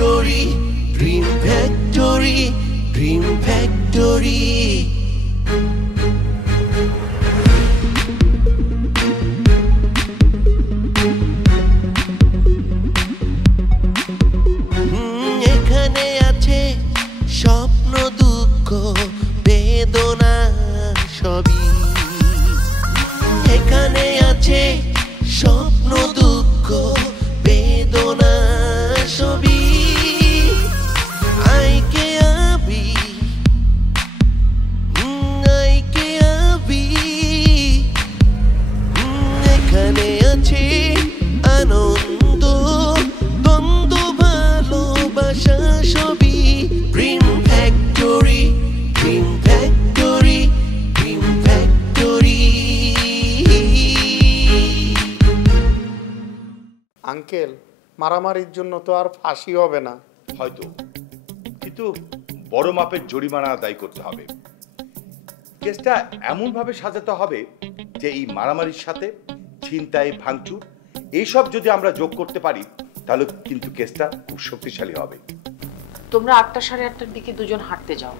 Factory, dream factory, dream factory. এখানে আছে স্বপ্ন, দুঃখ, বেদনা সবই। এখানে আছে স্বপ্ন, দুঃখ, বেদনা সবই। আইকে আবি, আইকে আবি। এখানে আছে আনন্দ, দ্বন্দ্ব, ভালোবাসা সবই। Dream factory, dream factory, dream factory. Uncle, মারামারির জন্য তো আর ফাঁসি হবে না হয়তো, কিন্তু বড় মাপের জরিমানা আদায় করতে হবে। কেসটা এমনভাবে সাজাতে হবে যে এই মারামারির সাথে ছিনতাই, ভাঙচুর এইসব যদি আমরা যোগ করতে পারি তাহলে কিন্তু কেসটা খুব শক্তিশালী হবে। তোমরা ৮টা সাড়ে ৮টার দিকে দুজন হাঁটতে যাও,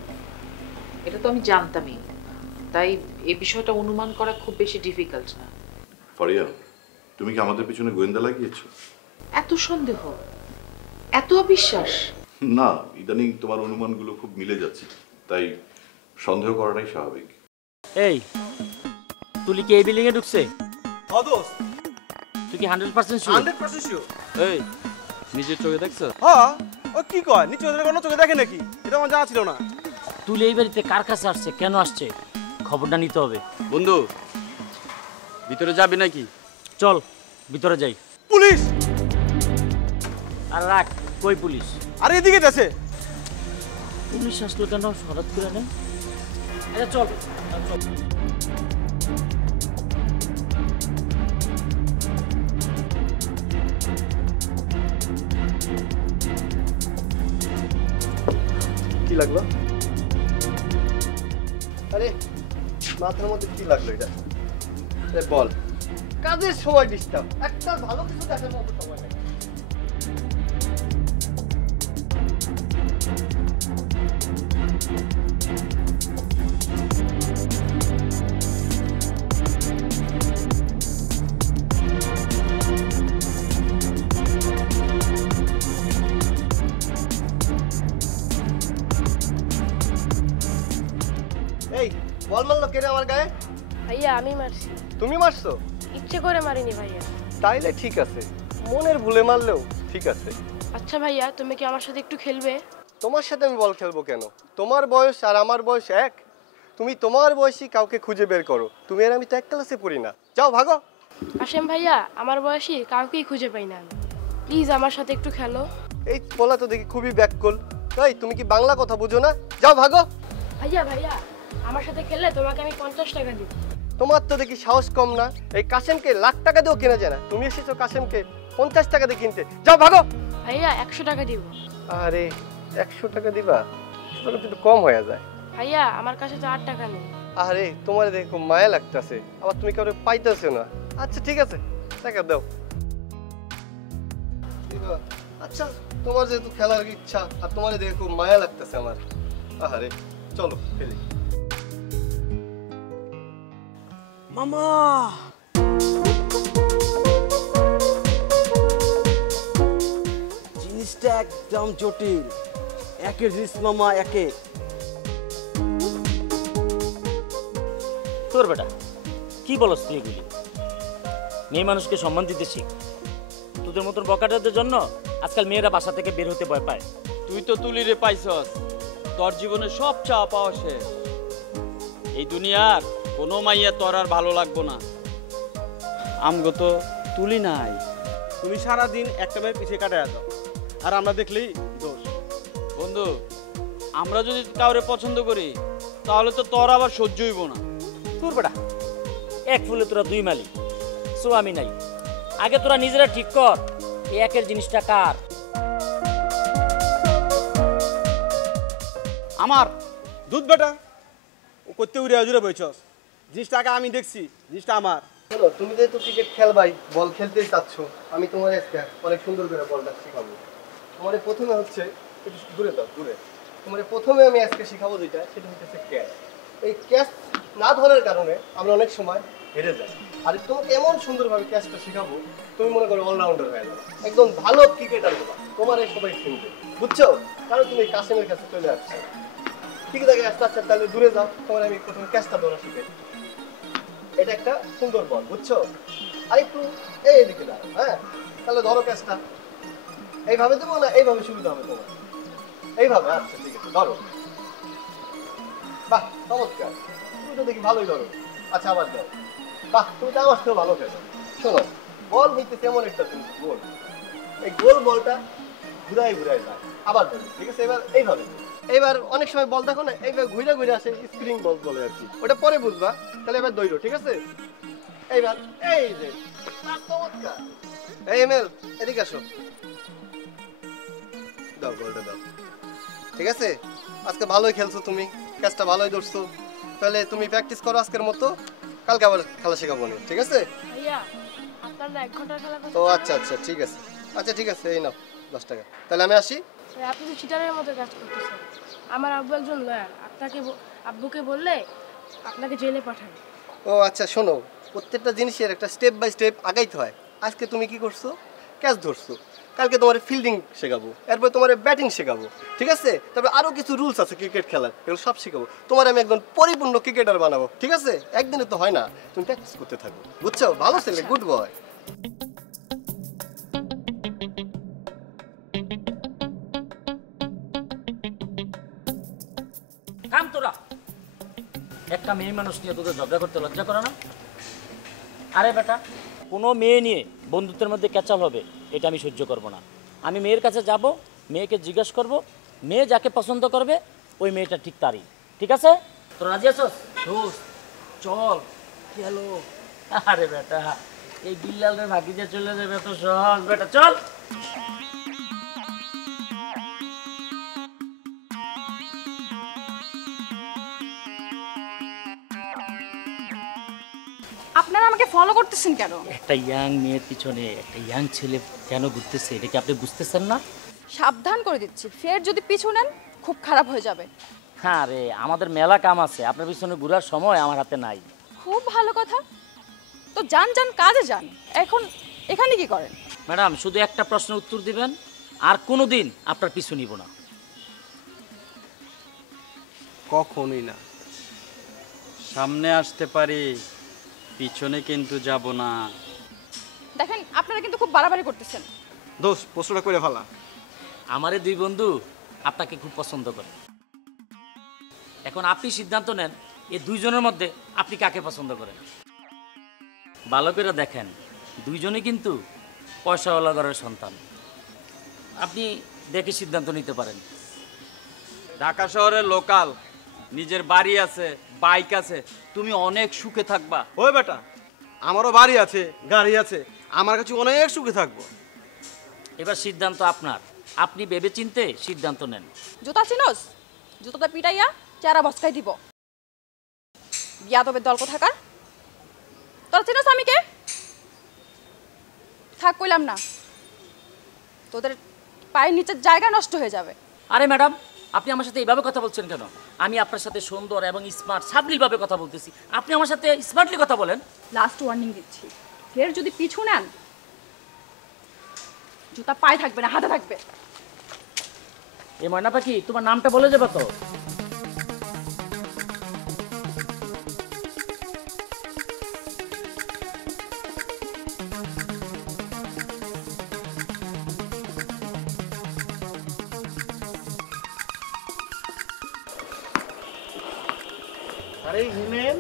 এটা তো আমি জানতামই, তাই এই বিষয়টা অনুমান করা খুব বেশি ডিফিকাল্ট না। ফারিয়া, তুমি কি আমাদের পিছনে গোয়েন্দা লাগিয়েছো? এত সন্দেহ, এত অবিশ্বাস? না, ইদানিং তোমার অনুমানগুলো খুব মিলে যাচ্ছে, তাই সন্দেহ করাটাই স্বাভাবিক। এই তুলি কি এই বিল্ডিং এ ঢুকছে? তুই কি 100% শিওর? 100% শিওর। এই নিজের চোখে দেখছ? হ্যাঁ, ও কি কয় নিচে ওদের কোনো চোখে দেখে নাকি? এটা আমার জানা ছিল না। তুলি এই বাড়িতে কার কাছে আসছে, কেন আসছে, খবরটা নিতে হবে। বন্ধু, ভিতরে যাবি নাকি? চল ভিতরে যাই। পুলিশ! আর রাখ, কই পুলিশ? আরে এদিকে যাচ্ছে। পুলিশ আসলো কেন হঠাৎ করে? না আচ্ছা চল চল। কি লাগলো? আরে মাথার মধ্যে কি লাগলো এটা? বল। কাজের সময় ডিস্টার্ব, একটা ভালো কিছু দেখার মতো সময় নেই। এই বল মারলো কে রে আমার গায়ে? ভাইয়া আমি মারছি। তুমি মারছো? ইচ্ছে করে মারিনি ভাইয়া। তাইলে ঠিক আছে, মনের ভুলে মারলেও ঠিক আছে। আচ্ছা ভাইয়া, তুমি কি আমার সাথে একটু খেলবে? তোমার সাথে আমি বল খেলবো কেন? তোমার বয়স আর আমার বয়স এক। তুমি তোমার বয়সী কাউকে খুঁজে বের করো, তুমি আর আমি তো এক ক্লাসে পড়ি না। যাও ভাগো। কাশেম ভাইয়া, আমার বয়সী কাউকেই খুঁজে পাই না আমি, প্লিজ আমার সাথে একটু খেলো। এই পোলা তো দেখি খুবই ব্যাককল। এই তুমি কি বাংলা কথা বুঝো না? যাও ভাগো। ভাইয়া ভাইয়া, আমার সাথে খেললে তোমাকে আমি 50 টাকা দিব। তোমার তো দেখি সাহস কম না। এই কাশেমকে লাখ টাকা দিয়েও কেনা যায় না, তুমি এসেছো কাশেমকে 50 টাকা দিয়ে কিনতে। যাও ভাগো। ভাইয়া 100 টাকা দিব। আরে 100 টাকা দিবা? সেটা কিন্তু কম হয়ে যায়। ভাইয়া আমার কাছে তো 8 টাকা নেই। আরে তোমার দেখে খুব মায়া লাগতেছে, আবার তুমি কাউকে পাইতেছো না। আচ্ছা ঠিক আছে, টাকা দাও। আচ্ছা তোমার যেহেতু খেলার ইচ্ছা আর তোমার দেখে খুব মায়া লাগতেছে আমার, আরে চলো খেলি। মামা জিনিসটা একদম জটিল, একের জিনিস মামা একে। তোর বেটা কি বলস তুই এগুলি? মেয়ে মানুষকে সম্মান দিতে শিখ। তোদের মতন বকাটাদের জন্য আজকাল মেয়েরা বাসা থেকে বের হতে ভয় পায়। তুই তো তুলিরে পাইছস, তোর জীবনে সব চাওয়া পাওয়া শেষ। এই দুনিয়ার কোনো মাইয়া তোর আর ভালো লাগবো না। আমগো তো তুলি নাই। তুমি সারাদিন একটা মেয়ের পিছিয়ে কাটায় দাও, আর আমরা দেখলেই দোষ। বন্ধু, আমরা যদি কাউরে পছন্দ করি তাহলে তো তোর আবার সহ্য হইব না। তোর বেটা এক ফুলে তোরা দুই মালি, সো আমি নাই। আগে তোরা নিজেরা ঠিক কর এই একের জিনিসটা কার। আমার দুধ বেটা ও করতে উড়ে জুড়ে বইছস। জিনিসটা আগে আমি দেখছি, জিনিসটা আমার। শোনো, তুমি যেহেতু ক্রিকেট খেলবাই, বল খেলতেই চাচ্ছ, আমি তোমার আজকে অনেক সুন্দর করে বলটা শেখাবো। তোমার প্রথমে হচ্ছে একটু দূরে দাও দূরে। তোমার প্রথমে আমি আজকে শেখাবো যেটা, সেটা হচ্ছে ক্যাচ। এই ক্যাচ না ধরার কারণে আমরা অনেক সময় হেরে যাই। আর তোমাকে এমন সুন্দরভাবে ক্যাচটা শেখাবো, তুমি মনে করো অলরাউন্ডার হয়ে যাবে, একদম ভালো ক্রিকেটার হবা, তোমার এই সবাই চিনবে, বুঝছো? কারণ তুমি কাসেমের কাছে চলে আসছো, ঠিক আছে? আচ্ছা তাহলে দূরে যাও, তোমার আমি প্রথমে ক্যাচটা ধরা শিখে। এটা একটা সুন্দর বল, বুঝছো? আর একটু এইদিকে দাও, হ্যাঁ? তাহলে ধরো ক্যাচটা, এইভাবে দেবো না এইভাবে সুবিধা হবে তোমার? এইভাবে, আচ্ছা ঠিক আছে, ধরো। বাহ চমৎকার, তুমি তো দেখি ভালোই ধরো। আচ্ছা আবার দাও। বাহ, তুমি তো আমার থেকেও ভালো খেলো। শোনো, বল হইতেছে এমন একটা জিনিস, গোল। এই গোল বলটা ঘুরাই ঘুরাই যায়, আবার ধরো, ঠিক আছে? এবার এইভাবে, এবার অনেক সময় বল দেখো না এইভাবে ঘুরে ঘুরে আসে, স্প্রিং বল বলে আর কি, ওটা পরে বুঝবা। তাহলে এবার দৌড়ো, ঠিক আছে? এইবার এই যে চমৎকার। এই এমএল এদিকে আসো, দাও বলটা দাও, ঠিক আছে? আজকে ভালোই খেলছো তুমি, ক্যাচটা ভালোই ধরছো। তাহলে তুমি প্র্যাকটিস করো আজকের মতো, কালকে আবার খেলা শেখাবো না, ঠিক আছে? ভাইয়া আপনারা 1 ঘন্টা খেলা করতে ও আচ্ছা আচ্ছা ঠিক আছে, আচ্ছা ঠিক আছে, এই নাও 10 টাকা। তাহলে আমি আসি। চান? আপনি তো চিটারের মতো কাজ করতেছেন। আমার আব্বু একজন লয়ার, আব্বুকে বললে আপনাকে জেলে পাঠাবে। ও আচ্ছা, শোনো, প্রত্যেকটা জিনিসের একটা স্টেপ বাই স্টেপ আগাইতে হয়। আজকে তুমি কি করছো? ক্যাচ ধরছো। কালকে তোমার ফিল্ডিং শেখাবো, এরপর তোমার ব্যাটিং শেখাবো, ঠিক আছে? তবে আরো কিছু রুলস আছে ক্রিকেট খেলার, এগুলো সব শেখাবো। তোমার আমি একদম পরিপূর্ণ ক্রিকেটার বানাবো, ঠিক আছে? একদিনে তো হয় না, তুমি প্র্যাকটিস করতে থাকো, বুঝছো? ভালো ছেলে, গুড বয়। থাম তোরা, একটা মেয়ে মানুষ নিয়ে তোদের ঝগড়া করতে লজ্জা করে না? আরে বেটা, কোনো মেয়ে নিয়ে বন্ধুত্বের মধ্যে ক্যাচাল হবে এটা আমি সহ্য করব না। আমি মেয়ের কাছে যাব, মেয়েকে জিজ্ঞেস করব, মেয়ে যাকে পছন্দ করবে ওই মেয়েটা ঠিক তারই, ঠিক আছে? তোরা রাজি আছোস? চল গেলো। আরে বেটা, এই বিল্লালের ভাগিজে চলে যাবে তো সহজ বেটা, চল। আপনারা আমাকে ফলো করতেছেন কেন? একটা ইয়াং মেয়ের পিছনে একটা ইয়াং ছেলে কেন ঘুরতেছে এটা কি আপনি বুঝতেছেন না? সাবধান করে দিচ্ছি, ফের যদি পিছু নেন খুব খারাপ হয়ে যাবে। হ্যাঁ রে, আমাদের মেলা কাম আছে, আপনার পিছনে ঘোরার সময় আমার হাতে নাই। খুব ভালো কথা, তো যান যান কাজে যান। এখন এখানে কি করেন? ম্যাডাম, শুধু একটা প্রশ্নের উত্তর দিবেন, আর কোনোদিন আপনার পিছু নিব না। কখনোই না। সামনে আসতে পারি, পিছনে কিন্তু যাব না। দেখেন আপনারা কিন্তু খুব বাড়াবাড়ি করতেছেন। দোষ প্রশ্নটা করে ফেলা। আমারে দুই বন্ধু আপনাকে খুব পছন্দ করে। এখন আপনি সিদ্ধান্ত নেন এই দুইজনের মধ্যে আপনি কাকে পছন্দ করেন। ভালো করে দেখেন, দুইজনে কিন্তু পয়সাওয়ালা ঘরের সন্তান। আপনি দেখে সিদ্ধান্ত নিতে পারেন। ঢাকা শহরের লোকাল, নিজের বাড়ি আছে, বাইক আছে, তুমি অনেক সুখে থাকবা। ওই বেটা, আমারও বাড়ি আছে, গাড়ি আছে, আমার কাছে অনেক সুখে থাকবো। এবার সিদ্ধান্ত আপনার, আপনি ভেবে চিনতে সিদ্ধান্ত নেন। জুতা চিনোস? জুতাটা পিটাইয়া চেহারা বসকাই দিব। বিয়াদবের দল কোথাকার। তোরা চিনোস আমি কে? থাক কইলাম না, তোদের পায়ের নিচের জায়গা নষ্ট হয়ে যাবে। আরে ম্যাডাম, আপনি আমার সাথে এইভাবে কথা বলছেন কেন? আমি আপনার সাথে সুন্দর এবং স্মার্ট সাবলীলভাবে কথা বলতেছি, আপনি আমার সাথে স্মার্টলি কথা বলেন। লাস্ট ওয়ার্নিং দিচ্ছি, ফের যদি পিছু নেন জুতা পায়ে থাকবে না, হাতে থাকবে। এ ময়না পাখি, তোমার নামটা বলে যাবে তো? আরে হিমেল,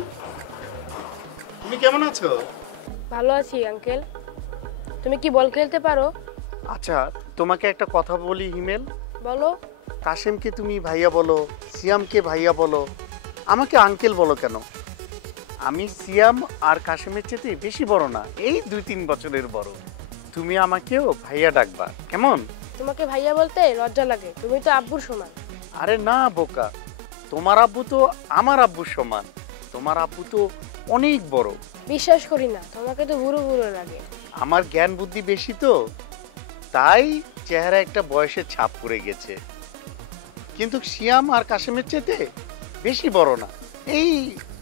তুমি কেমন আছো? ভালো আছি আঙ্কেল। তুমি কি বল খেলতে পারো? আচ্ছা, তোমাকে একটা কথা বলি হিমেল। বলো। কাশেমকে তুমি ভাইয়া বলো, সিয়ামকে ভাইয়া বলো, আমাকে আঙ্কেল বলো কেন? আমি সিয়াম আর কাশেমের চেয়ে বেশি বড় না, এই 2-3 বছরের বড়। তুমি আমাকেও ভাইয়া ডাকবা, কেমন? তোমাকে ভাইয়া বলতে লজ্জা লাগে, তুমি তো আব্বুর সমান। আরে না বোকা, তোমার আব্বু তো আমার আব্বুর সমান। তোমার আব্বু তো অনেক বড়। বিশ্বাস করি না, তোমাকে তো বুড়ো বুড়ো লাগে। আমার জ্ঞান বুদ্ধি বেশি তো, তাই চেহারা একটা বয়সের ছাপ পড়ে গেছে, কিন্তু সিয়াম আর কাশেমের চেয়ে বেশি বড় না, এই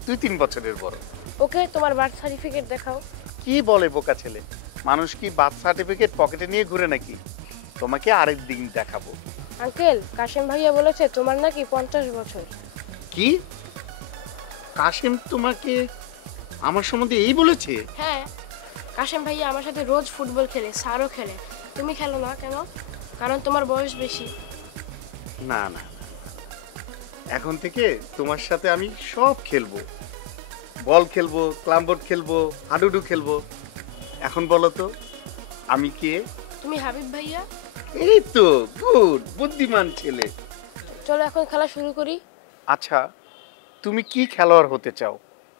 2-3 বছরের বড়। ওকে, তোমার বার্থ সার্টিফিকেট দেখাও। কি বলে বোকা ছেলে, মানুষ কি বার্থ সার্টিফিকেট পকেটে নিয়ে ঘুরে নাকি? তোমাকে আরেক দিন দেখাবো। আঙ্কেল, কাশেম ভাইয়া বলেছে তোমার নাকি 50 বছর। কি? কাশেম তোমাকে আমার সম্বন্ধে এই বলেছে? হ্যাঁ, কাশেম ভাইয়া আমার সাথে রোজ ফুটবল খেলে, স্যারও খেলে। তুমি খেলো না কেন? কারণ তোমার বয়স বেশি। না না, এখন থেকে তোমার সাথে আমি সব খেলবো, বল খেলবো, ক্লামবোর্ড খেলবো, হাডুডু খেলবো। এখন বলো তো আমি কে? তুমি হাবিব ভাইয়া। এই তো, গুড, বুদ্ধিমান ছেলে। চলো এখন খেলা শুরু করি। আচ্ছা, তুমি কি খেলোয়াড় হতে চাও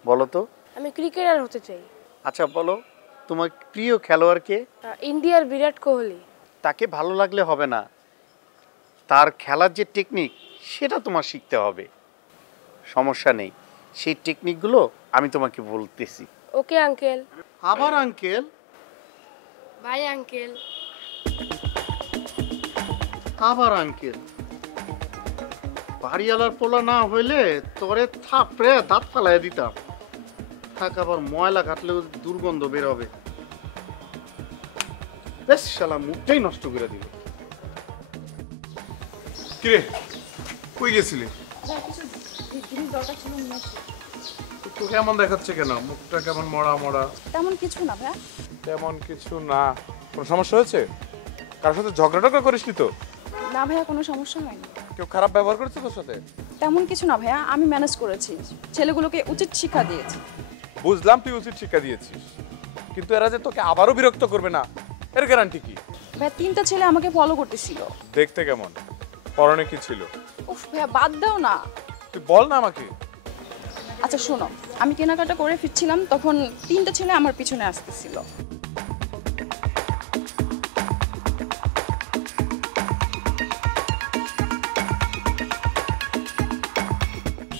বলো তো? আমি ক্রিকেটার হতে চাই। আচ্ছা বলো, তোমার প্রিয় খেলোয়াড় কে? ইন্ডিয়ার বিরাট কোহলি। তাকে ভালো লাগলে হবে না, তার খেলার যে টেকনিক সেটা তোমার শিখতে হবে। সমস্যা নেই, সেই টেকনিকগুলো আমি তোমাকে বলতেছি। Okay uncle. আবার আঙ্কেল? Bye uncle. আবার আঙ্কেল? বাড়িওয়ালার পোলা না হইলে তোরে থাপড়ে দাঁত ফালাই দিতাম। থাক, আবার ময়লা কাটলেও দুর্গন্ধ বেরোবে। বেশ, শালা মুখটাই নষ্ট করে দিল। কিরে, কই গেছিলি? তো কেমন দেখাচ্ছে কেন? মুখটা কেমন মরা মরা? তেমন কিছু না ভাইয়া। তেমন কিছু না? কোনো সমস্যা হয়েছে? কারোর সাথে ঝগড়া টগড়া করিসনি তো? না ভাইয়া, কোনো সমস্যা হয়নি। কেউ খারাপ ব্যবহার করেছে তোর সাথে? তেমন কিছু না ভাইয়া, আমি ম্যানেজ করেছি, ছেলেগুলোকে উচিত শিক্ষা দিয়েছি। বুঝলাম তুই উচিত শিক্ষা দিয়েছিস, কিন্তু এরা যে তোকে আবারও বিরক্ত করবে না এর গ্যারান্টি কি? ভাইয়া, 3টা ছেলে আমাকে ফলো করতেছিল। দেখতে কেমন? পরনে কি ছিল? উফ ভাইয়া, বাদ দাও না। তুই বল না আমাকে। আচ্ছা শোনো, আমি কেনাকাটা করে ফিরছিলাম, তখন 3টা ছেলে আমার পিছনে আসতেছিল।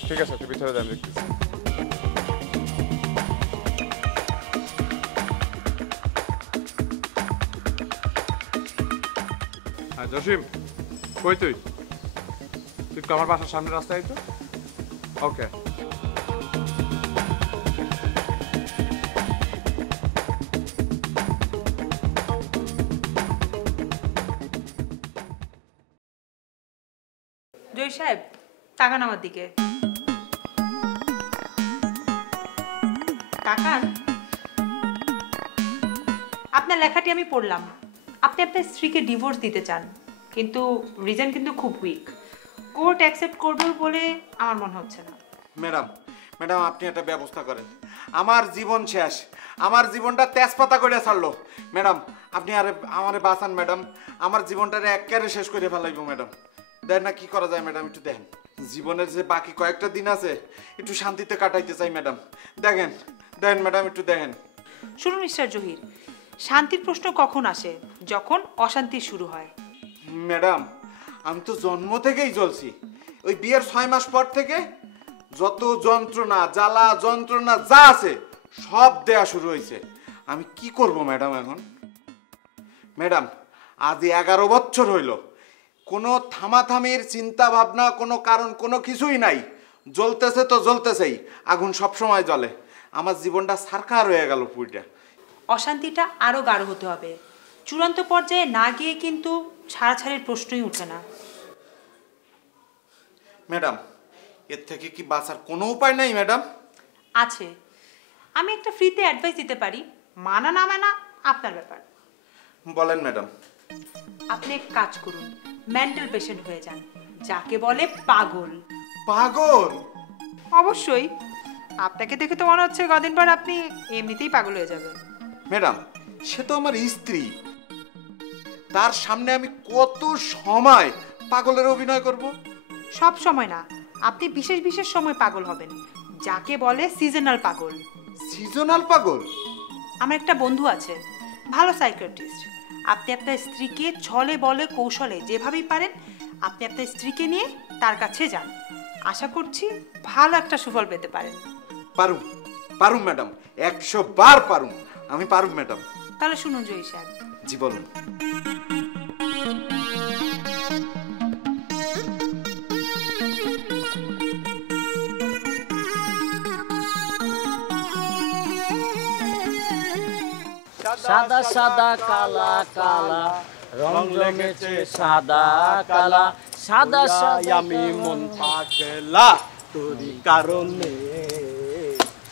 ঠিক আছে, তুই ভিতরে যান, দেখতেছি। হ্যাঁ জসিম, কই তুই? তুই তো আমার বাসার সামনে রাস্তায় তো। ওকে। জয় সাহেব, তাকান আমার দিকে। তাকান। আপনার লেখাটি আমি পড়লাম। আপনি আপনার স্ত্রীকে ডিভোর্স দিতে চান, কিন্তু রিজন কিন্তু খুব উইক। কোর্ট অ্যাকসেপ্ট করবে বলে আমার মনে হচ্ছে না। ম্যাডাম, ম্যাডাম আপনি একটা ব্যবস্থা করেন। আমার জীবন শেষ, আমার জীবনটা তেজপাতা করে ছাড়লো। ম্যাডাম আপনি আমারে বাঁচান ম্যাডাম, আমার জীবনটারে একেবারে শেষ করে ফেলাইব ম্যাডাম। দেখ না কি করা যায় ম্যাডাম, একটু দেখেন। জীবনের যে বাকি কয়েকটা দিন আছে একটু শান্তিতে কাটাইতে চাই ম্যাডাম। দেখেন দেখেন ম্যাডাম, একটু দেখেন। শুনুন মিস্টার জহির, শান্তির প্রশ্ন কখন আসে? যখন অশান্তি শুরু হয়। ম্যাডাম আমি তো জন্ম থেকেই জ্বলছি। ওই বিয়ের 6 মাস পর থেকে যত যন্ত্রণা, জ্বালা যন্ত্রণা যা আছে সব দেয়া শুরু হয়েছে। আমি কি করব ম্যাডাম এখন? ম্যাডাম আজ 11 বছর হইল, কোনো থামাথামির চিন্তা ভাবনা, কোনো কারণ, কোনো কিছুই নাই। জ্বলতেছে তো জ্বলতেছেই, আগুন সব সময় জ্বলে। আমার জীবনটা সারকার হয়ে গেল পুরোটা। অশান্তিটা আরো গাঢ় হতে হবে। চূড়ান্ত পর্যায়ে না গিয়ে কিন্তু ছাড়াছাড়ির প্রশ্নই উঠে না। ম্যাডাম এর থেকে কি বাঁচার কোনো উপায় নাই ম্যাডাম? আছে, আমি একটা ফ্রিতে অ্যাডভাইস দিতে পারি। মানা না মানা আপনার ব্যাপার। বলেন ম্যাডাম। আপনি এক কাজ করুন, মেন্টাল পেশেন্ট হয়ে যান, যাকে বলে পাগল। পাগল? অবশ্যই। আপনাকে দেখে তো মনে হচ্ছে কদিন পর আপনি এমনিতেই পাগল হয়ে যাবেন। ম্যাডাম সে তো আমার স্ত্রী, তার সামনে আমি কত সময় পাগলের অভিনয় করব? সব সময় না, আপনি বিশেষ বিশেষ সময় পাগল হবেন, যাকে বলে সিজনাল পাগল। সিজনাল পাগল? আমার একটা বন্ধু আছে, ভালো সাইকিয়াট্রিস্ট। আপনি আপনার স্ত্রীকে ছলে বলে কৌশলে যেভাবেই পারেন আপনি আপনার স্ত্রীকে নিয়ে তার কাছে যান। আশা করছি ভালো একটা সুফল পেতে পারেন। পারুম পারুম ম্যাডাম, 100 বার পারুম, আমি পারুম ম্যাডাম। তাহলে শুনুন জয়ী সাহেব। জি বলুন। সাদা সাদা কালা কালা রং লেগেছে সাদা কালা সাদা সাদা আমি মন পাগলা তোরই কারণে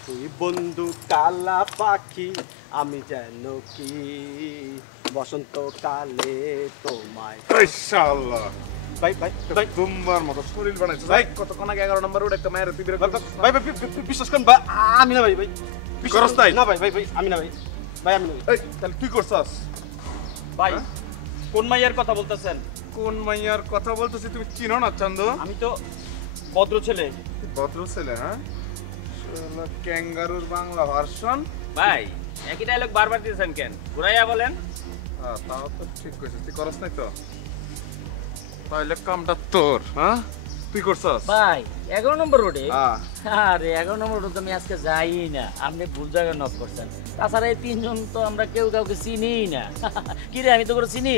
তুই বন্ধু কালা পাখি আমি যেন কি বসন্তকালে তোমায় ইনশাআল্লাহ ভাই ভাই ভাই তোমার মতো শরীর বানাইছো ভাই কতক্ষণ আগে 11 নম্বর রোড একটা মায়ের তুই ভাই ভাই বিশ্বাস করেন ভাই আমি না ভাই ভাই করস তাই না ভাই ভাই ভাই আমি না ভাই ভাই আমি না এই তাহলে তুই করছস ভাই কোন মাইয়ার কথা বলতেছেন? কোন মাইয়ার কথা বলতেছিস তুমি চিনো না চান্দু? আমি তো ভদ্র ছেলে। ভদ্র ছেলে হ্যাঁ? শালা ক্যাঙ্গারুর বাংলা ভার্সন। ভাই একই ডায়লগ বারবার দিতেছেন কেন? ঘুরাইয়া বলেন। হ্যাঁ তাও তো ঠিক কইছিস, তুই করস নাই তো? তাহলে কামটা তোর, হ্যাঁ? তুই করছস? ভাই 11 নম্বর রোডে? হ্যাঁ। আরে 11 নম্বর রোডে আমি আজকে যাই না, আপনি ভুল জায়গায় নক করছেন। তাছাড়া এই তিনজন তো আমরা কেউ কাউকে চিনি না। কি রে আমি তো করে চিনি?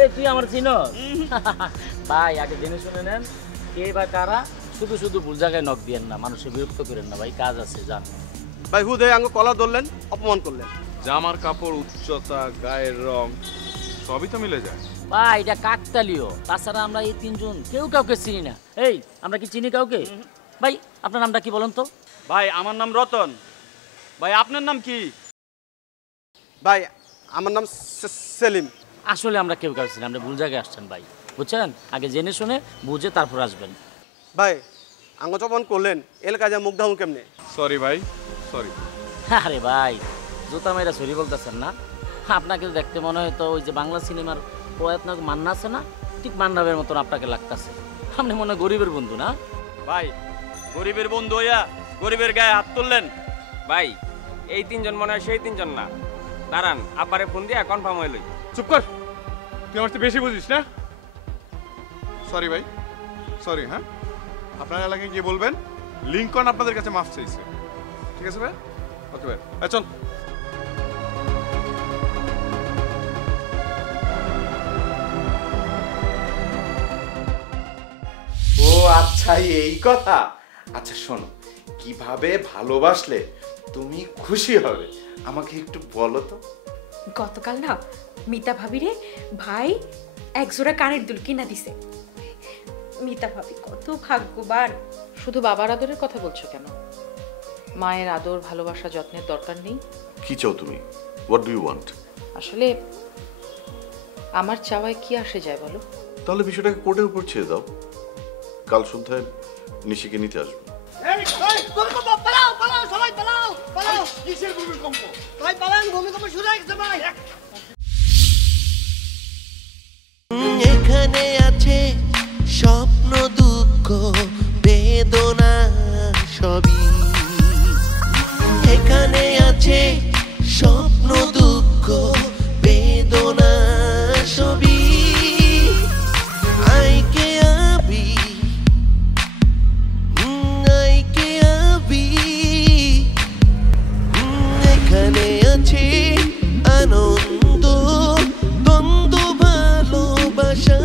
এই তুই আমার চিনস? ভাই আগে জেনে শুনে নেন কে বা কারা, শুধু শুধু ভুল জায়গায় নক দিয়েন না, মানুষের বিরক্ত করেন না ভাই, কাজ আছে জান। ভাই হুদে আঙ্গ কলা ধরলেন, অপমান করলেন। জামার কাপড়, উচ্চতা, গায়ের রং সবই তো মিলে যায়। ভাই এটা কাকতালীয়, তাছাড়া আমরা এই তিনজন কেউ কাউকে চিনি না। এই আমরা কি চিনি কাউকে? ভাই আপনার নামটা কি বলেন তো? ভাই আমার নাম রতন। ভাই আপনার নাম কি? ভাই আমার নাম সেলিম। আসলে আমরা কেউ কাউকে চিনি, আমরা ভুল জায়গায় আসছেন ভাই, বুঝছেন? আগে জেনে শুনে বুঝে তারপর আসবেন। ভাই আঙ্গ অপমান করলেন, এলাকায় যা মুখ দাম কেমনে? সরি ভাই, সরি। আরে ভাই জুতা মেয়েরা সরি বলতেছেন না? আপনাকে দেখতে মনে হয় তো ওই যে বাংলা সিনেমার প্রয়াত নায়ক মান্না আছে না, ঠিক মান্নাবের মতন আপনাকে লাগতেছে। আপনি মনে হয় গরিবের বন্ধু না? ভাই গরিবের বন্ধু হইয়া গরিবের গায়ে হাত তুললেন। ভাই এই তিনজন মনে হয় সেই তিনজন না, দাঁড়ান আব্বারে ফোন দিয়া কনফার্ম হইলই। চুপ কর, তুই আমার বেশি বুঝিস না। সরি ভাই, সরি। হ্যাঁ আপনার এলাকায় গিয়ে বলবেন লিংকন আপনাদের কাছে মাফ চাইছে, ঠিক আছে ভাই? ওকে ভাই, চল। ও আচ্ছা এই কথা। আচ্ছা শোনো, কিভাবে ভালোবাসলে তুমি খুশি হবে আমাকে একটু বলো তো। গতকাল না মিতা ভাবিরে ভাই একজোড়া কানের দুল কিনা দিছে। মিতা ভাবি কত ভাগ্যবান। শুধু বাবার আদরের কথা বলছো কেন? মায়ের আদর, ভালোবাসা, যত্নের দরকার নেই? কি চাও তুমি? What do you want? আসলে আমার চাওয়ায় কি আসে যায় বলো? তাহলে বিষয়টাকে কোর্টের উপর ছেড়ে দাও, কাল সন্ধ্যায় নিশিকে নিতে আসবে। এখানে আছে স্বপ্ন, দুঃখ, বেদনা সবই। এখানে আছে স্বপ্ন, দুঃখ, বেদনা সবই। আইকে আবি, আইকে আবি। এখানে আছে আনন্দ, দ্বন্দ্ব, ভালোবাসা